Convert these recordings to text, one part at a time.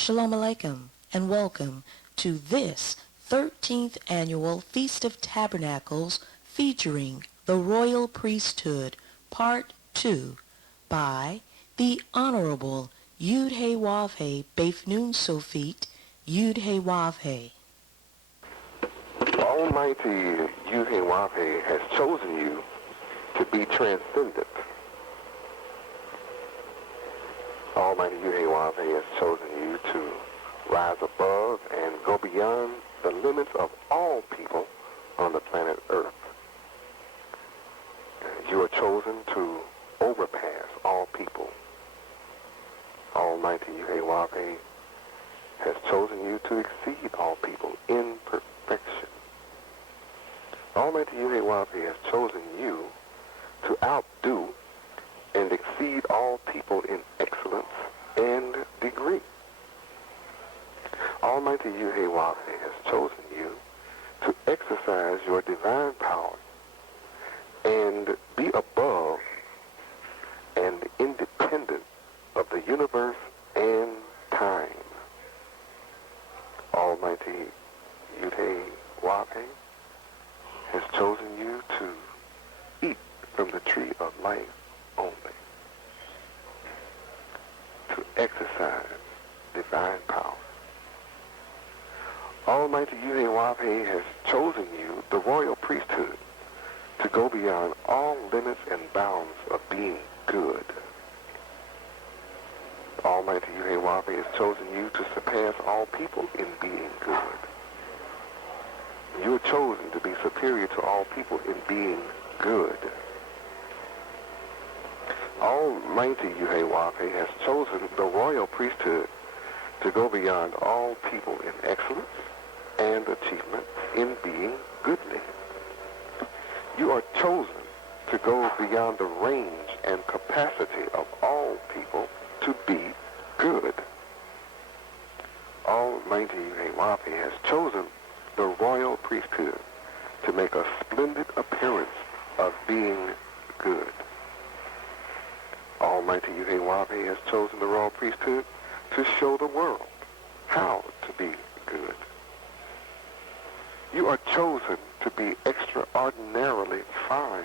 Shalom Aleichem, and welcome to this 13th Annual Feast of Tabernacles featuring the Royal Priesthood, Part 2, by the Honorable Yud-Heh-Wav-Heh Beth-Nun Sophit Yud-Heh-Wav-Heh. Almighty Yud-Heh-Wav-Heh has chosen you to be transcendent. Almighty Yud-Heh-Wav-Heh has chosen you to rise above and go beyond the limits of all people on the planet Earth. You are chosen to overpass all people. Almighty Yud-Heh-Wav-Heh has chosen you to exceed all people in perfection. Almighty Yud-Heh-Wav-Heh has chosen you to outdo and exceed all people in excellence and degree. Almighty Yud-Heh-Wav-Heh has chosen you to exercise your divine power and be above and independent of the universe and time. Almighty Yud-Heh-Wav-Heh has chosen you to eat from the tree of life only, to exercise divine power. Almighty Yud-Heh-Wav-Heh has chosen you, the royal priesthood, to go beyond all limits and bounds of being good. Almighty Yud-Heh-Wav-Heh has chosen you to surpass all people in being good. You are chosen to be superior to all people in being good. Almighty Yud-Heh-Wav-Heh has chosen the royal priesthood to go beyond all people in excellence and achievement in being goodly. You are chosen to go beyond the range and capacity of all people to be good. Almighty Yud-Heh-Wav-Heh has chosen the royal priesthood to make a splendid appearance of being good. Almighty Yud-Heh-Wav-Heh has chosen the royal priesthood to show the world how to be good. You are chosen to be extraordinarily fine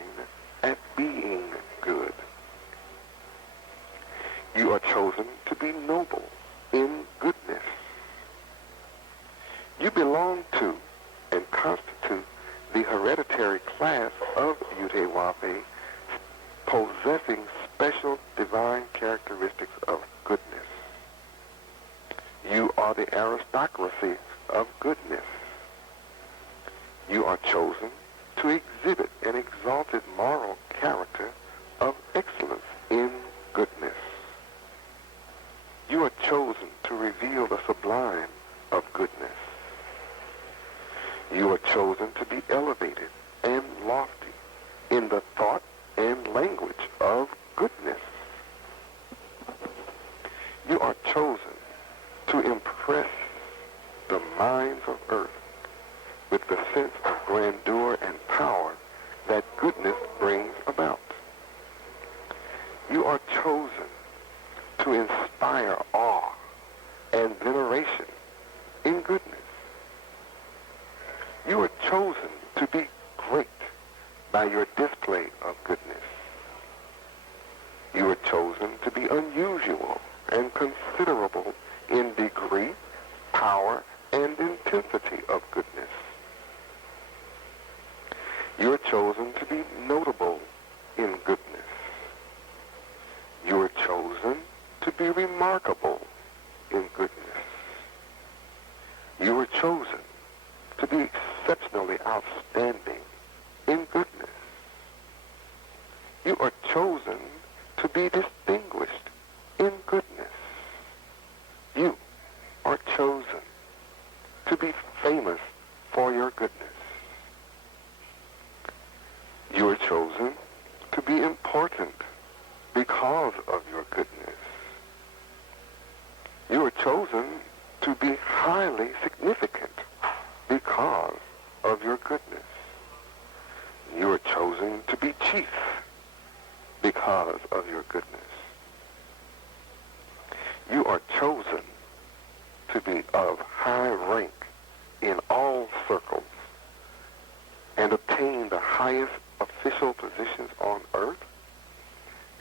at being good. You are chosen to be noble in goodness. You belong to and constitute the hereditary class of Yud-Heh-Wav-Heh, possessing special divine characteristics of goodness. You are the aristocracy of goodness. You are chosen to exhibit an exalted moral character of excellence in goodness. You are chosen to reveal the sublime of goodness. You are chosen to be elevated and lofty in the thought and language of goodness. You are chosen to impress the minds of earth with the sense of grandeur and power that goodness brings about. You are chosen to inspire awe and veneration in goodness. You are chosen to be great by your display of goodness. You are chosen to be unusual and considerable in degree, power, and intensity of goodness. You are chosen to be notable in goodness. You are chosen to be remarkable in goodness. You are chosen to be exceptionally outstanding in goodness. You are chosen to be distinguished in goodness. You are chosen to be famous for your goodness. You are chosen to be important because of your goodness. You are chosen to be highly significant because of your goodness. You are chosen to be chief because of your goodness. You are chosen high rank in all circles and obtain the highest official positions on earth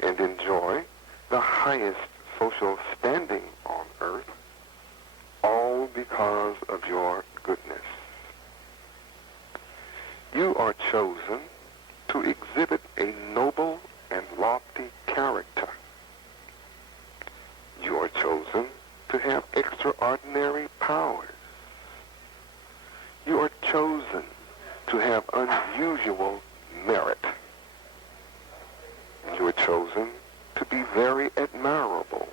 and enjoy the highest social standing on earth, all because of your goodness. You are chosen to exhibit a noble and lofty character. You are chosen to have extraordinary powers. You are chosen to have unusual merit. You are chosen to be very admirable.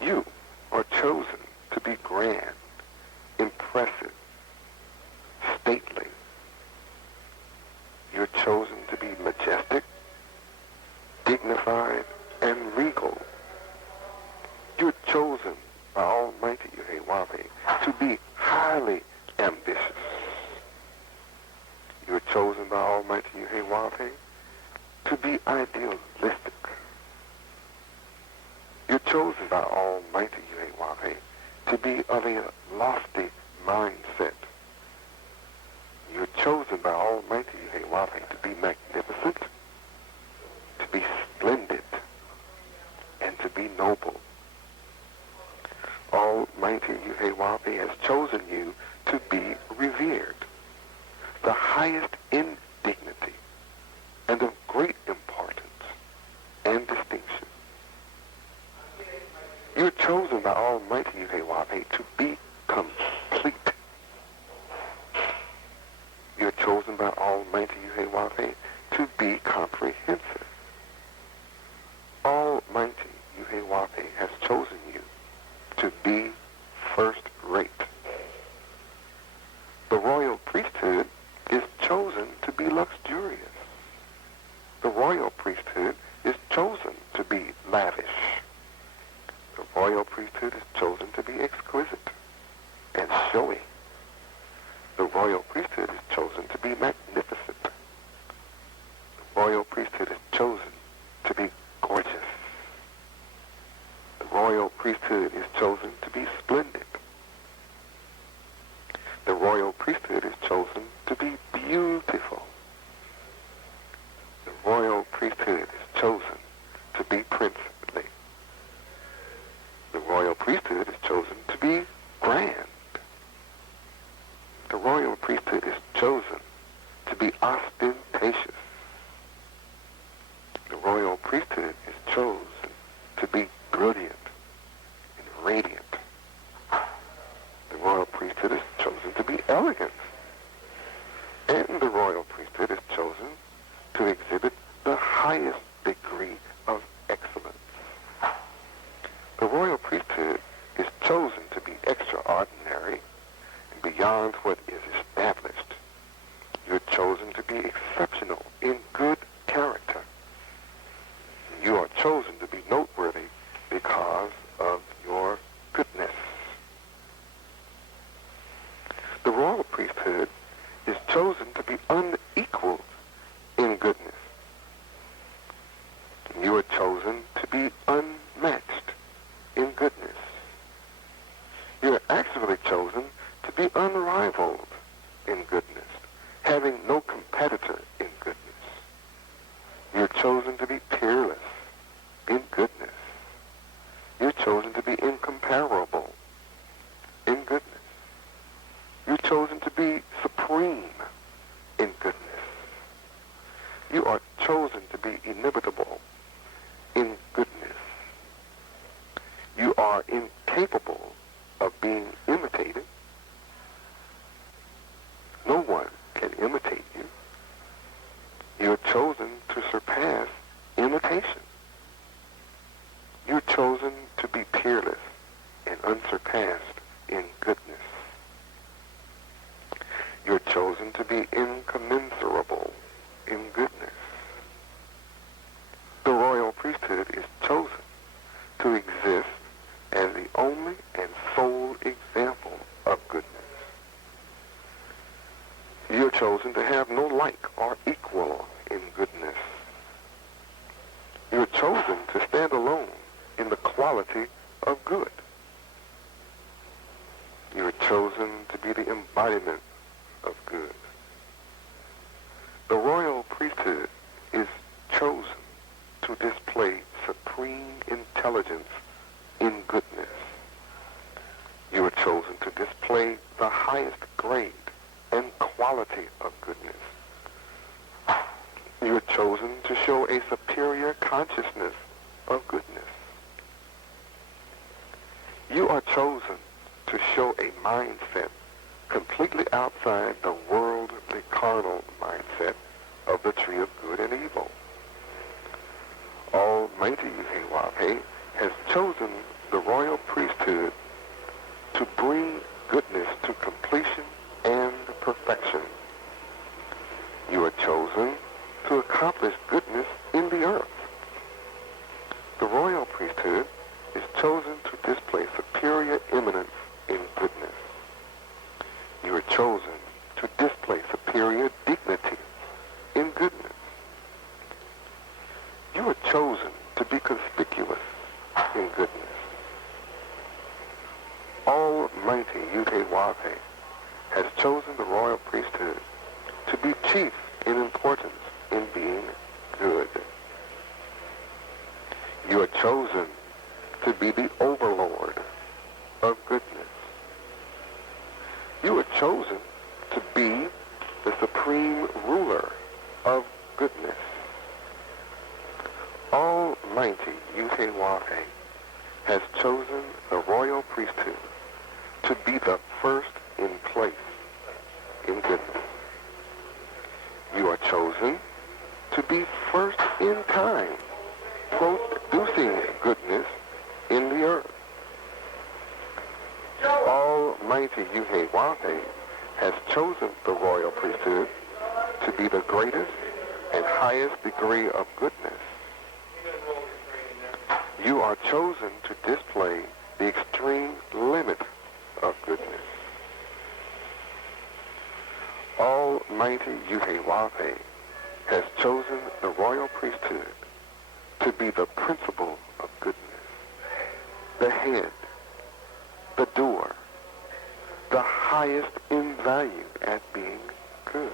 You are chosen to be grand, impressive, stately. You're chosen to be majestic, dignified, and regal. You're chosen by Almighty Yehovah to be highly ambitious. You're chosen by Almighty Yehovah to be idealistic. You're chosen by Almighty Yehovah to be of a lofty mindset. You're chosen by Almighty Yehovah to be magnificent, to be splendid, and to be noble. Almighty Yehovah has chosen you to be revered, the highest in dignity and of great importance and distinction. You're chosen by Almighty Yehovah to be complete. You're chosen by Almighty Yehovah to be comprehensive. Almighty Yehovah has chosen you to be first rate. The royal priesthood is chosen to be luxurious. The royal priesthood is chosen to be lavish. The royal priesthood is chosen to be exquisite and showy. The royal priesthood is chosen to be magnificent. The royal priesthood is chosen to be gorgeous. The royal priesthood is chosen to be splendid. The royal priesthood is chosen to be beautiful. The royal priesthood is chosen to be princely. The royal priesthood is chosen to be grand. The royal priesthood is chosen to be ostentatious. The royal priesthood is chosen to be brilliant and radiant. The royal priesthood is chosen to be elegant. And the royal priesthood is chosen to exhibit the highest degree of excellence. The royal priesthood is chosen to be extraordinary and beyond what is established. You're chosen to be exceptional in good character. You are chosen to be noteworthy because of your goodness. The royal priesthood is chosen to be unequaled in goodness. You are chosen to be unmatched in goodness. You are actually chosen to be unrivaled in goodness, having no competitor in goodness. You're chosen to be peerless in goodness. You're chosen to be incomparable in goodness. You're chosen to be supreme in goodness. You are chosen to be inimitable in goodness. You are incapable of being imitated. No one can imitate you. You're chosen to surpass imitation. You're chosen to be peerless and unsurpassed in goodness. You're chosen to be incommensurable in goodness. The royal priesthood is chosen to exist as the only and sole example of goodness. You're chosen to have no like or equal in goodness. You're chosen to stand alone in the quality of good. chosen to be the embodiment of good. The royal priesthood is chosen to display supreme intelligence in goodness. You are chosen to display the highest grade and quality of goodness. You are chosen to show a superior consciousness of goodness. You are chosen to show a mindset completely outside the worldly carnal mindset of the tree of good and evil. Almighty Yahweh has chosen the royal priesthood to bring goodness to completion and perfection. You are chosen to accomplish goodness in the earth. The royal priesthood is chosen to display superior eminence in goodness. You are chosen to display superior dignity in goodness. You are chosen to be conspicuous in goodness. Almighty Yahweh has chosen the royal priesthood to be chief in importance in being good. You are chosen to be the overlord of goodness. You are chosen to be the supreme ruler of goodness. Almighty Yahweh has chosen the royal priesthood to be the first in place in goodness. You are chosen to be first in time, producing goodness in the earth. Almighty Yahweh has chosen the royal priesthood to be the greatest and highest degree of goodness. You are chosen to display the extreme limit of goodness. Almighty Yahweh has chosen the royal priesthood to be the principle of goodness, the head, the door, the highest in value at being good.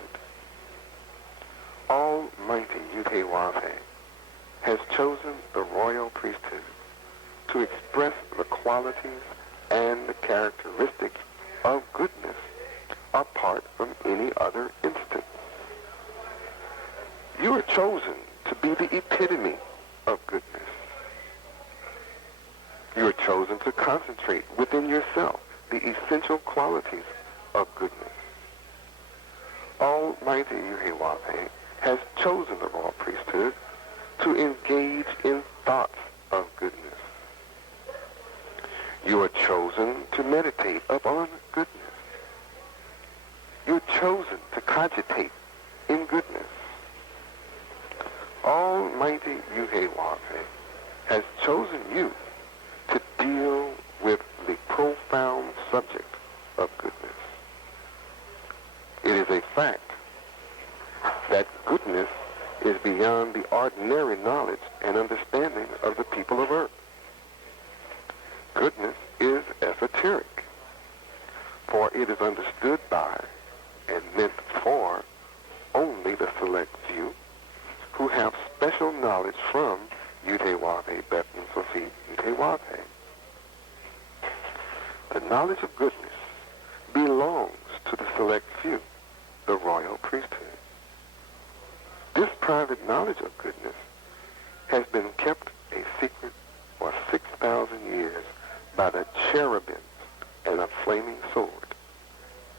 Almighty Yahweh has chosen the royal priesthood to express the qualities and the characteristics of goodness apart from any other instance. You are chosen to be the epitome of goodness. You are chosen to concentrate within yourself the essential qualities of goodness. Almighty Yahweh has chosen the royal priesthood to engage in thoughts of goodness. You are chosen to meditate upon goodness. You are chosen to cogitate in goodness. Almighty Yahweh has chosen you to deal with the profound subject of goodness. It is a fact that goodness is beyond the ordinary knowledge and understanding of the people of earth. Goodness is esoteric, for it is understood by and meant for only the select few who have special knowledge from Yahweh Bethlehem Sophie Yahweh. The knowledge of goodness belongs to the select few, the royal priesthood. This private knowledge of goodness has been kept a secret for 6,000 years by the cherubims and a flaming sword,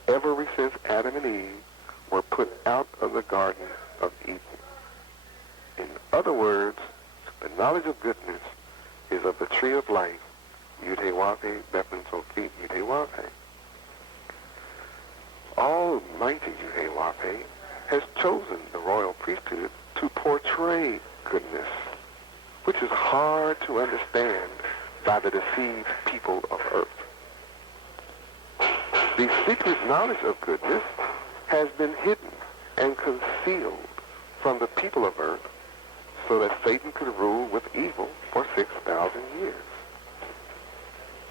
ever since Adam and Eve were put out of the Garden of Eden. In other words, the knowledge of goodness is of the tree of life, Yahweh Bethlehem Sophie Yahweh. Almighty Yahweh has chosen the royal priesthood to portray goodness, which is hard to understand by the deceived people of earth. The secret knowledge of goodness has been hidden and concealed from the people of earth so that Satan could rule with evil for 6,000 years.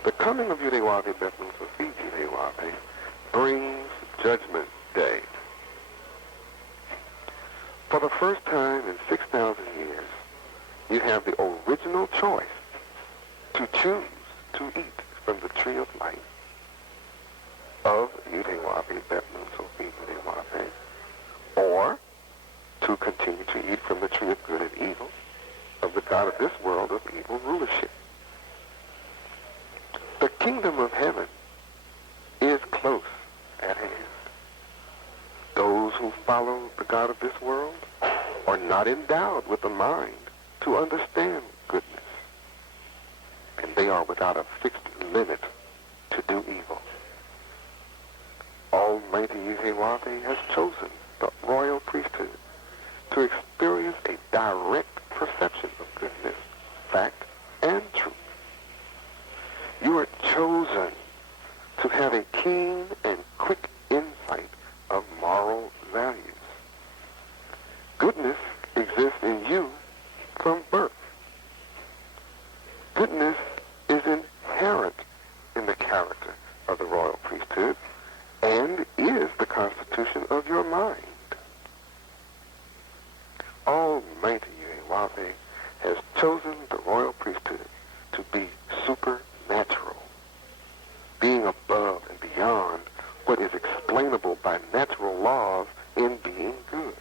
The coming of Yahweh Bethlehem Sophie Yahweh Yuhewafe, brings Judgment Day. For the first time in 6,000 years, you have the original choice to choose to eat from the tree of life of Yuhewafe, that Munsofi Yuhewafe, or to continue to eat from the tree of good and evil of the God of this world of evil rulership. The kingdom of heaven is close at hand. Those who follow the God of this world are not endowed with the mind to understand goodness, and they are without a fixed limit to do evil. Almighty Yuhewafe has chosen the royal priesthood to experience a direct perception of goodness, fact, and truth. You are chosen to have a keen and quick insight of moral values. Goodness exists in you from birth. Goodness is inherent in the character of the royal priesthood and is the constitution of your mind. Almighty Yuhewafe has chosen the royal priesthood to be supernatural, being above and beyond what is explainable by natural laws in being good.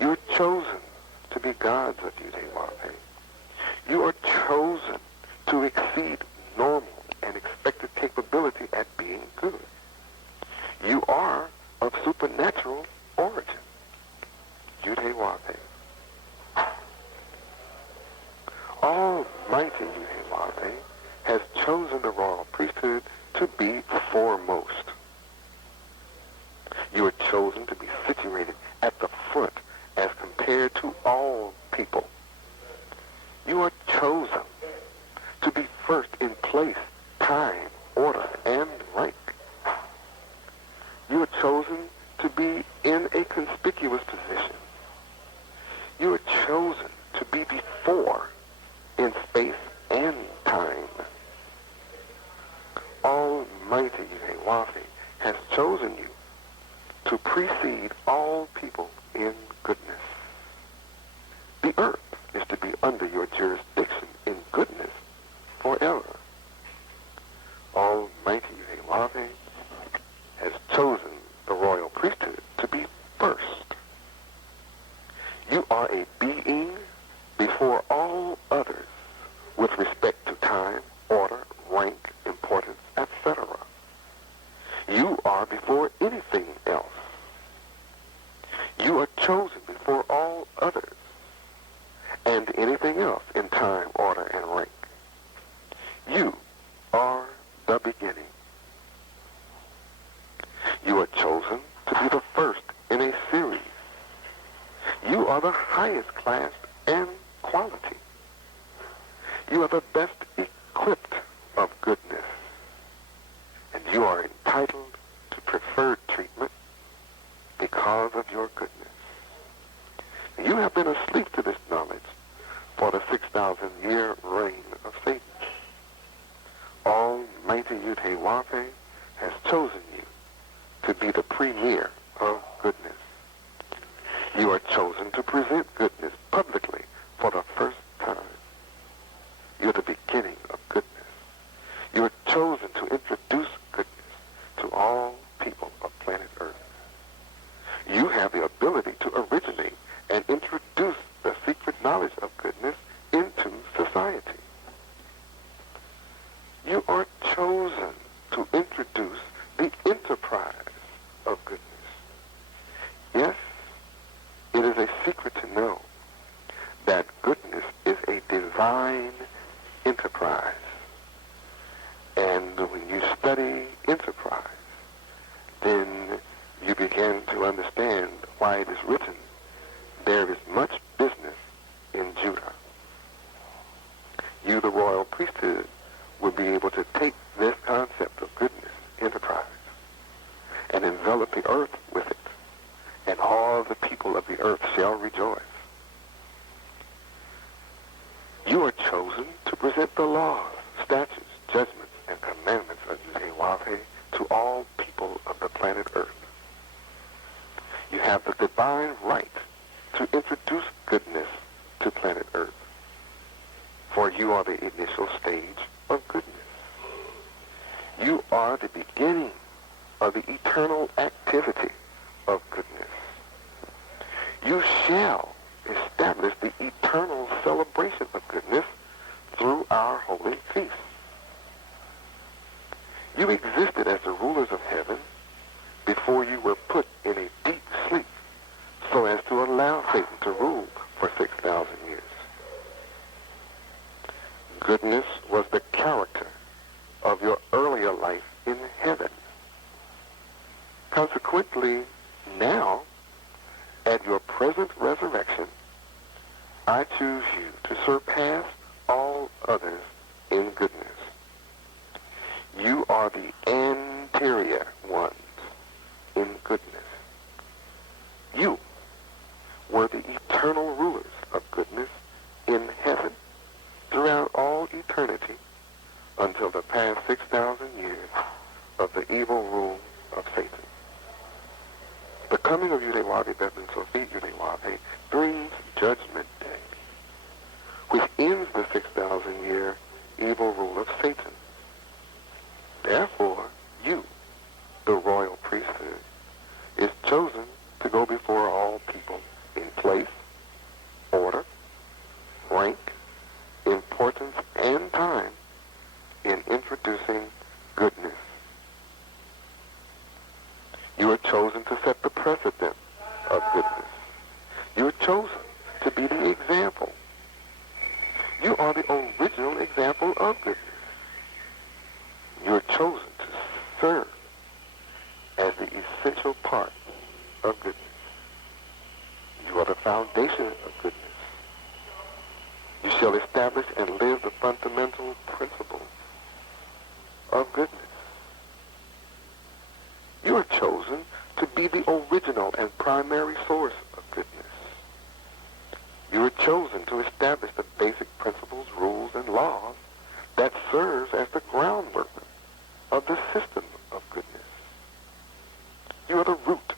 You're chosen to be gods of Yuhewafe. You are chosen to exceed normal and expected capability at being good. You are of supernatural origin. Yuhewafe. Almighty Yuhewafe has chosen the royal priesthood to be foremost. You are chosen to be situated at the front as compared to all people. You are chosen to be first in place, time, order, and rank. You are chosen to be in a conspicuous position. You are chosen to be before in space and time. Almighty Yuhewafe has chosen you to precede all people in goodness. The earth is to be under your jurisdiction in goodness forever. Almighty Yuhewafe has chosen the royal priesthood to be first. You are a being before all others with respect to time, order, rank, importance, etc. You are before anything else. You are chosen before all others and anything else in time, order, and rank. You are the beginning. You are chosen to be the first in a series. You are the highest class and quality. You are the best equipped of goodness. And you are entitled to preferred treatment because of your goodness. You have been asleep to this knowledge for the 6,000-year reign of Satan. Almighty Yuhewafe has chosen you to be the premier of goodness. You are chosen to present goodness publicly for the first time. You're the beginning of goodness. You are chosen to introduce goodness to all people of planet Earth. You have the ability to originate and introduce the secret knowledge of goodness into society. You are chosen to introduce the enterprise of goodness. Yes, it is a secret to know that goodness is a divine enterprise. And when you study enterprise, then you begin to understand why it is written, there is much business in Judah. You, the royal priesthood, will be able to take this concept of goodness, enterprise, and envelop the earth with it, and all the people of the earth shall rejoice. You are chosen to present the laws, statutes, judgments, and commandments of Yuhewafe divine right to introduce goodness to planet Earth. For you are the initial stage of goodness. You are the beginning of the eternal activity of goodness. You shall establish the eternal celebration of goodness through our holy feast. You existed as the rulers of heaven before you were put in a deep sleep so as to allow Satan to rule for 6,000 years. Goodness was the character of your earlier life in heaven. Consequently, now, at your present resurrection, I choose you to surpass all others in goodness. You are the anterior ones in goodness. You were the eternal rulers of goodness in heaven throughout all eternity until the past 6,000 years of the evil rule of Satan. The coming of Yudewabe Bethlehem Sophie Yudewabe brings Judgment Day, which ends the 6,000-year evil rule of Satan. Therefore, you, the royal priesthood, is chosen to go before all people in place, order, rank, importance, and time in introducing goodness. You are chosen to set the precedent of goodness. You are chosen to be the example. You are the original example of goodness. You are chosen to serve as the essential part of goodness. You are the foundation of goodness. You shall establish and live the fundamental principles of goodness. You are chosen to be the original and primary source of goodness. You are chosen to establish the basic principles, rules, and laws that serves as the groundwork of the system of goodness. You are the root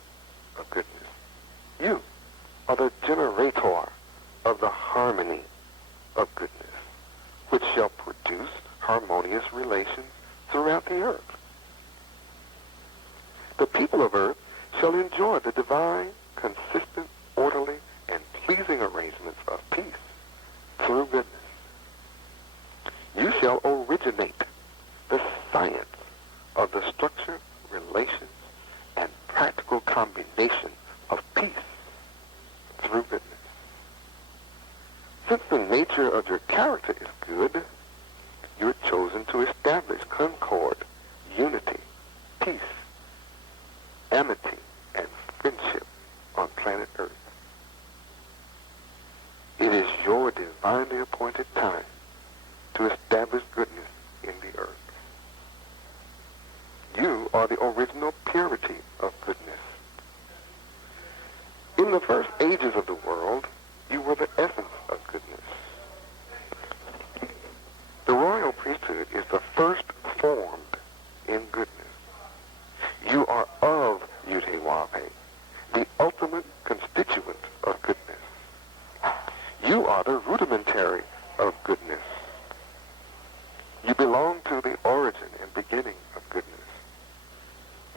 of goodness. You are the generator of the harmony of goodness, which shall produce harmonious relations throughout the earth. The people of earth shall enjoy the divine, consistent, orderly, and pleasing arrangements of peace through goodness. You shall originate the science of the structure, relations, and practical combination of peace through goodness. Since the nature of your character is good, you're chosen to establish concord, unity, peace, amity, and friendship on planet Earth. It is your divinely appointed time to establish goodness in the earth. You are the original purity of goodness. In the first ages of the world, you were the essence of goodness. The royal priesthood is the first formed in goodness. You are of Yudewabe, the ultimate constituent of goodness. You are the rudimentary of goodness. You belong to the origin and beginning of goodness.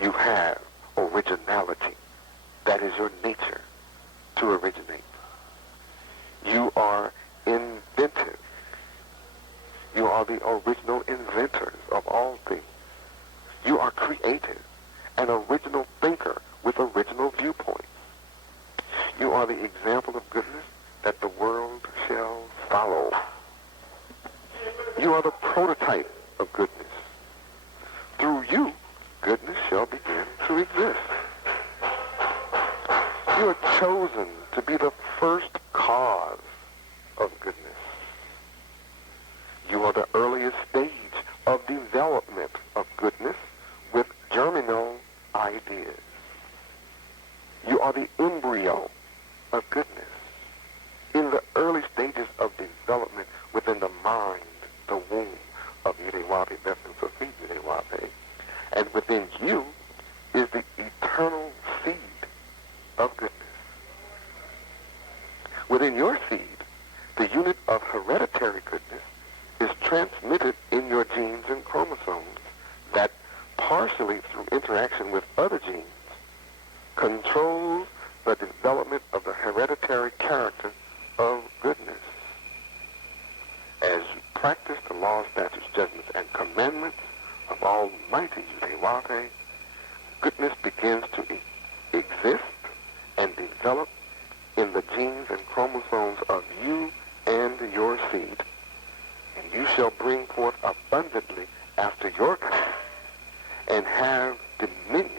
You have originality. That is your nature, to originate. You are inventive. You are the original inventors of all things. You are creative, an original thinker with original viewpoints. You are the example of goodness that the world shall follow. You are the prototype of goodness. Through you, goodness shall begin to exist. You are chosen to be the first cause of goodness. You are the earliest stage of development of goodness with germinal ideas. You are the embryo of goodness in the early stages of development within the mind, the womb of Yudewabe Bethlehem Sophie Yudewabe. And within you is the eternal seed of goodness. partially through interaction with other genes, controls the development of the hereditary character of goodness. As you practice the laws, statutes, judgments, and commandments of Almighty Yudhewate, goodness begins to exist and develop in the genes and chromosomes of you and your seed. And you shall bring forth abundantly after your kind and have dominion.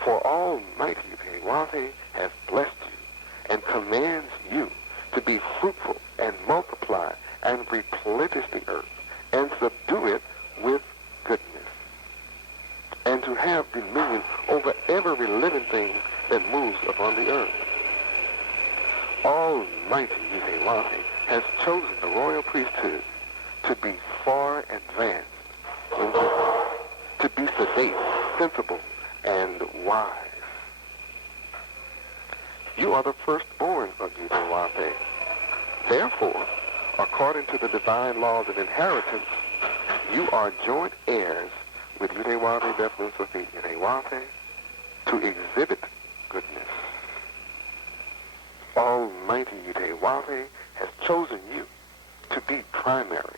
For Almighty Yudhewate has blessed you and commands you to be fruitful and multiply and replenish the earth and subdue it with goodness, and to have dominion over every living thing that moves upon the earth. Almighty Yudhewate has chosen the royal priesthood to be far advanced in wisdom, to be sedate, sensible, and wise. You are the firstborn of Yudhewate. Therefore, according to the divine laws of inheritance, you are joint heirs with Yudhewate Bethlehem Sophie Yudhewate to exhibit goodness. Almighty Yudhewate has chosen you to be primary.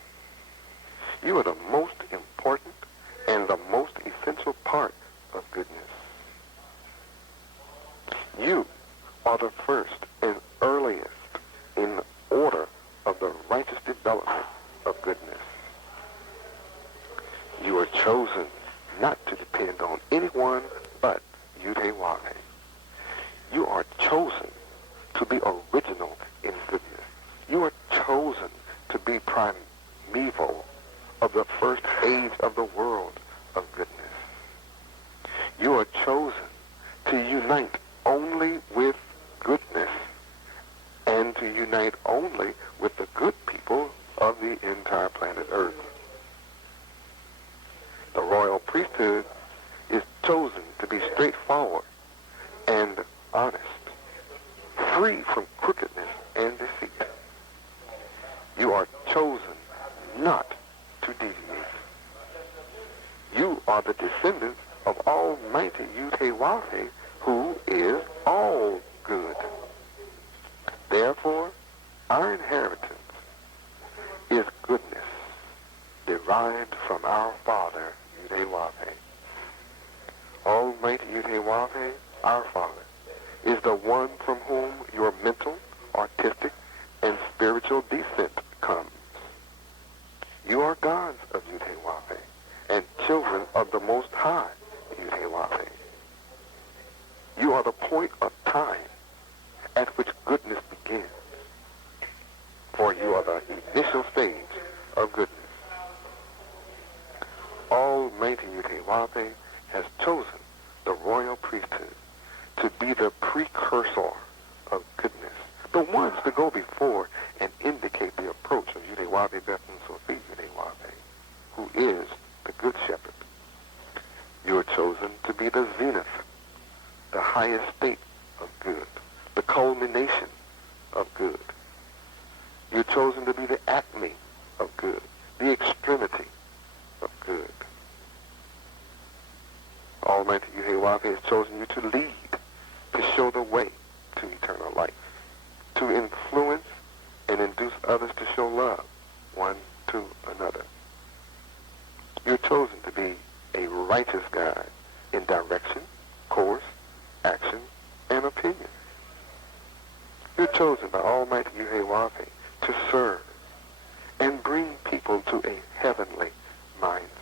You are the most important and the most essential part of goodness. You are the first and earliest in order of the righteous development of goodness. You are chosen not to depend on anyone but Yudhewate. You are chosen to be original in goodness. You are chosen to be primeval of the first age of the world of goodness. You are chosen to unite only with goodness and to unite only with the good people of the entire planet Earth. The royal priesthood is chosen to be straightforward and honest, free from crookedness and deceit. You are chosen not to deviate. You are the descendants of Almighty Yudhewate, who is all good. Therefore, our inheritance is goodness derived from our Father, Yudhewate. Almighty Yudhewate, our Father, is the one from whom your mental, artistic, and spiritual descent comes. You are gods of Yudhewate and children of the Most High Yudhewate. You are the point of time at which goodness begins, for you are the initial stage of goodness. Almighty Yudhewate has chosen the royal priesthood to be the precursor of goodness, the ones to go before and indicate the approach of Yudhewate Bethlehem Sophie Yudhewate, who is the Good Shepherd. You are chosen to be the zenith, the highest state of good, the culmination of good. You're chosen to be the acme of good, the extremity of good. Almighty Yudhewate has chosen you to lead, to show the way to eternal life, to influence and induce others to show love one to another. You're chosen to be a righteous guide in direction, course, action, and opinion. You're chosen by Almighty Yudhewate to serve and bring people to a heavenly mindset.